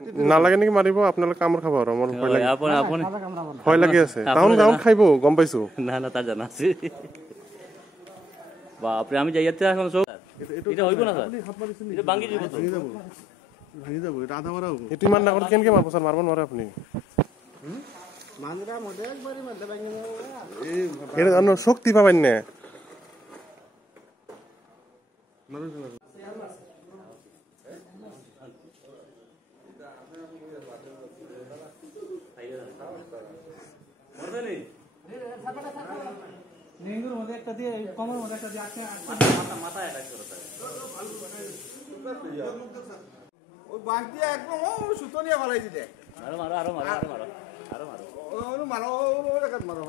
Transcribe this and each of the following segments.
না লাগে নাকি মাৰিব আপোনালোকে কামৰ খাব আৰু মোৰ ভয় লাগে ভয় লাগি আছে টাউন টাউন খাইব গম পাইছো না না তার জানা আছে বাপরে আমি যাইতে এখন সব এটা হইব না স্যার এটা ভাঙি দিব তো ভাঙি যাব এটা আধা মারা হবে এটো ইমান ডাঙৰ কেনকে মারব স্যার মারব নোৱাৰে আপুনি মানরা মধ্যে একবারই মধ্যে ভাঙি এর জন্য শক্তি পাবেন না নেঙ্গুর মধ্যে একটা দিয়ে কমর মধ্যে একটা দিয়ে আছে মাথা মাথা অ্যাটাক করতে ওই বাঁশ দিয়ে একদম ও সুতো নিয়ে ফলাই দিতে আরো মারো আরো মারো আরো মারো আরো মারো ওই মারো ওই জায়গা মারো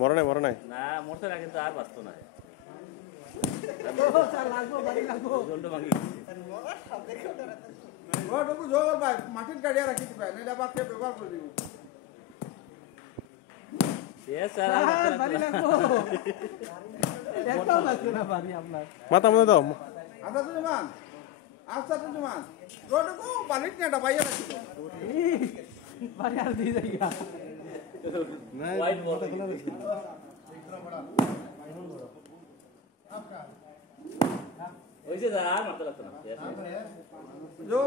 মরে নাই না মরতে না কিন্তু আর বাঁচতো না স্যার লাগবো বাড়ি লাগবো জলটা ভাঙি ওটুকু জোর ভাই মাটির গাড়িয়া রাখি দিবে এটা বাকি ব্যবহার করে দিব এ স্যার বাড়ি লাগবো একটাও লাগবে না বাড়ি আপনার মাথা মধ্যে দাও আচ্ছা তুমান আচ্ছা তুমান ওটুকু বালির নেটা বাইয়া রাখি বাড়ি আর দিয়ে যাই হোয়াইট বল ওইসে স্যার আর মারতে লাগতো না जो